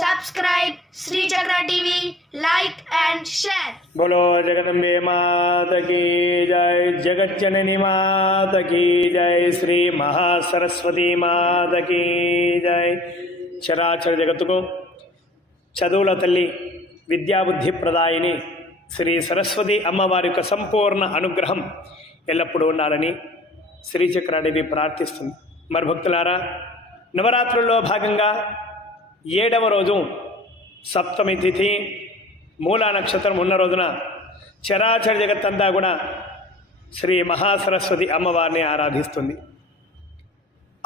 Subscribe Srichakra TV like and share బోలో జగదంబే మాతకి జై జగజ్జనని మాతకి జై శ్రీ మహాసరస్వతి మాత జై చరాచర జగత్తుకు చదువుల తల్లి విద్యాబుద్ధి ప్రదాయిని శ్రీ సరస్వతి అమ్మవారి యొక్క సంపూర్ణ అనుగ్రహం ఎల్లప్పుడూ ఉండాలని శ్రీచక్రాడేవి ప్రార్థిస్తుంది. మరి భక్తులారా నవరాత్రుల్లో భాగంగా ఏడవ రోజు సప్తమి తిథి మూలా నక్షత్రం ఉన్న రోజున చరాచర జగత్తంతా కూడా శ్రీ మహాసరస్వతి అమ్మవారిని ఆరాధిస్తుంది.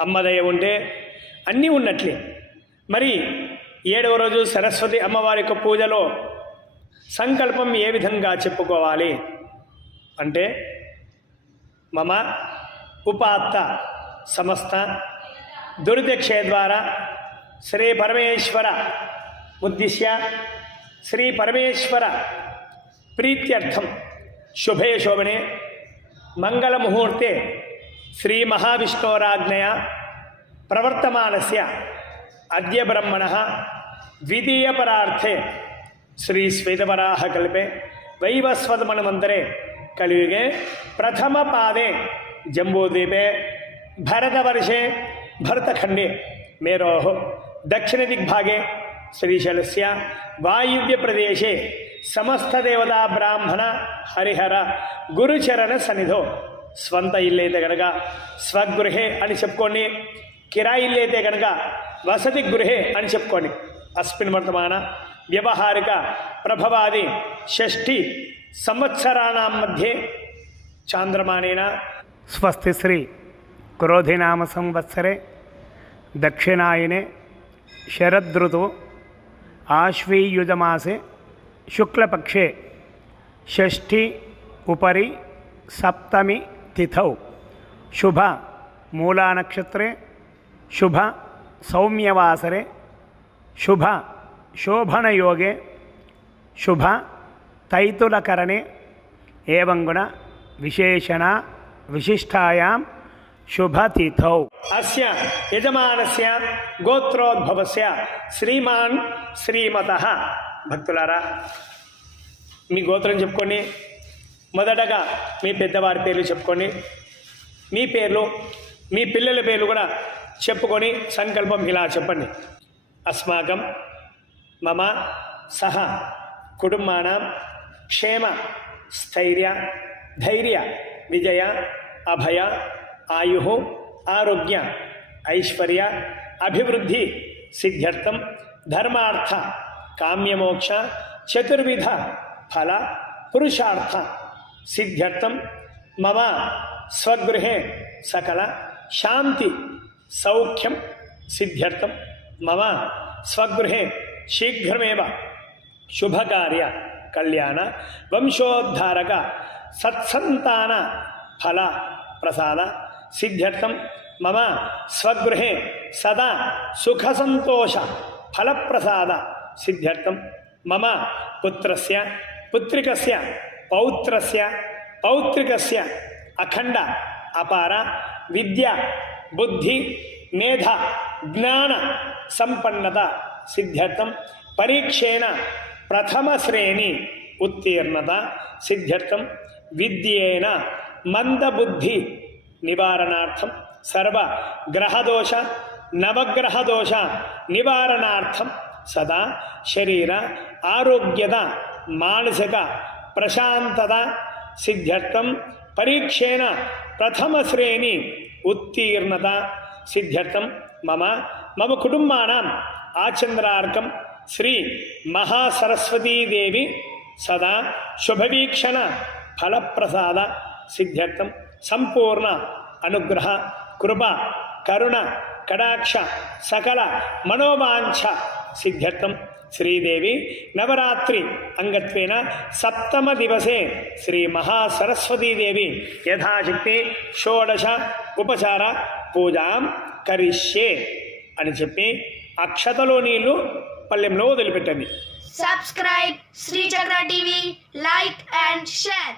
అమ్మదయ ఉంటే అన్నీ ఉన్నట్లే. మరి ఏడవ రోజు సరస్వతి అమ్మవారి యొక్క పూజలో సంకల్పం ఏ విధంగా చెప్పుకోవాలి? అంటే మమ ఉపాత్త సమస్త దుర్దక్షే ద్వారా ಶ್ರೀ ಪರಮೇಶ್ವರ. ಉದ್ದೇಶ್ಯ ಶ್ರೀ ಪರಮೇಶ್ವರ ಪ್ರೀತ್ಯರ್ಥಂ. ಶುಭೇ ಶೋಭಣೆ ಮಂಗಳ ಮುಹೂರ್ತೆ. ಶ್ರೀ ಮಹಾವಿಷ್ಣೋರಾಜ್ಞೆಯ ಪ್ರವರ್ತಮಾನಸ್ಯ. ಅದ್ಯ ಬ್ರಹ್ಮಣ ದ್ವಿತೀಯ ಪರಾರ್ಥೆ. ಶ್ರೀ ಸ್ವೇದವರಾಹ ಕಲ್ಪೆ. ವೈವಸ್ವದ ಮಣಮಂದರೆ ಕಲಿಯುಗೆ ಪ್ರಥಮ ಪಾದೆ. ಜಂಬೂದ್ವೀಪೆ, ಭರತವರ್ಷೆ, ಭರತಖಂಡೆ, ಮೇರೋಹೋ. దక్షిణదిగ్భాగే శ్రీశైలస్య వాయువ్యప్రదేశే సమస్తదేవతా బ్రాహ్మణ హరిహర గురుచరణ సన్నిధో స్వంత ఇల్లైతే కనుక స్వగృహే అని చెప్పుకోండి కిరాయి ఇల్లైతే కనుక వసతి గృహే అని చెప్పుకోండి అస్మిన్ వర్తమాన వ్యవహారిక ప్రభవాది షష్ఠి సంవత్సరాణం మధ్య చాంద్రమానేన స్వస్తి శ్రీ క్రోధినామ సంవత్సరే దక్షిణాయనే ಶರದೃತು आश्वीयुजमासे शुक्लपक्षे षष्ठी उपरि सप्तमी तिथौ शुभ मूलानक्षत्रे शुभ सौम्यवासरे शुभ शोभणयोगे शुभ तैतुलकरणे एवं गुण विशेषणा विशिष्टायां శుభతిథౌ అస్య యజమానస్య గోత్రోద్భవస్య. శ్రీమాన్ శ్రీమత. భక్తులారా మీ గోత్రం చెప్పుకొని మొదటగా మీ పెద్దవారి పేర్లు చెప్పుకొని మీ పేర్లు మీ పిల్లల పేర్లు కూడా చెప్పుకొని సంకల్పం ఇలా చెప్పండి. అస్మాకం మమ సహ కుటుంబానం క్షేమ స్థైర్య ధైర్య విజయ అభయ आयु, आरोग्य, ऐश्वर्य, अभिवृद्धि सिद्ध्यर्थम धर्मार्थ काम्य मोक्ष चतुर्विध, फल, पुरुषार्थ सिद्ध्यर्थम मम, स्वगृह, सकल, शांति सौख्यम सिद्ध्यर्थम मम, स्वगृह, शीघ्रमेव शुभ कार्य कल्याण, वंशोद्धारक सत्संतान फल, प्रसाद सिद्ध्यर्थम मम स्वगृह सदा सुख सतोष फल प्रसाद सिद्ध्यर्थम मम पुत्र पुत्रिक पौत्र पौत्रिक अखंड अपार, विद्या, बुद्धि, मेध, ज्ञान संपन्नता सिद्ध्यर्थम परीक्षेण प्रथम श्रेणी उत्तीर्णता। सिद्ध्यर्थम विद्येन मंदबुद्धि నివారణార్థం. సర్వ గ్రహదోష నవగ్రహదోష నివారణార్థం. సదా శరీర ఆరోగ్యత మానసిక ప్రశాంతత సిద్ధ్యర్థం. పరీక్షేణ ప్రథమ శ్రేణి ఉత్తీర్ణత సిద్ధ్యర్థం. మమ మమ కుటుంబానాం ఆచంద్రార్కం. శ్రీ మహాసరస్వతీదేవి సదా శుభవీక్షణ ఫలప్రసాద సిద్ధ్యర్థం. సంపూర్ణ అనుగ్రహ కృప కరుణ కడాక్ష సకల మనోవాంఛ సిద్ధ్యర్థం. శ్రీదేవి నవరాత్రి అంగత్వేన సప్తమ దివసే శ్రీ మహాసరస్వతీదేవి. యథాశక్తి షోడశ ఉపచార పూజాం కరిష్యే అని చెప్పి అక్షతలో నీళ్ళు పల్లెంలో వదిలిపెట్టండి. Subscribe Srichakra TV like and share.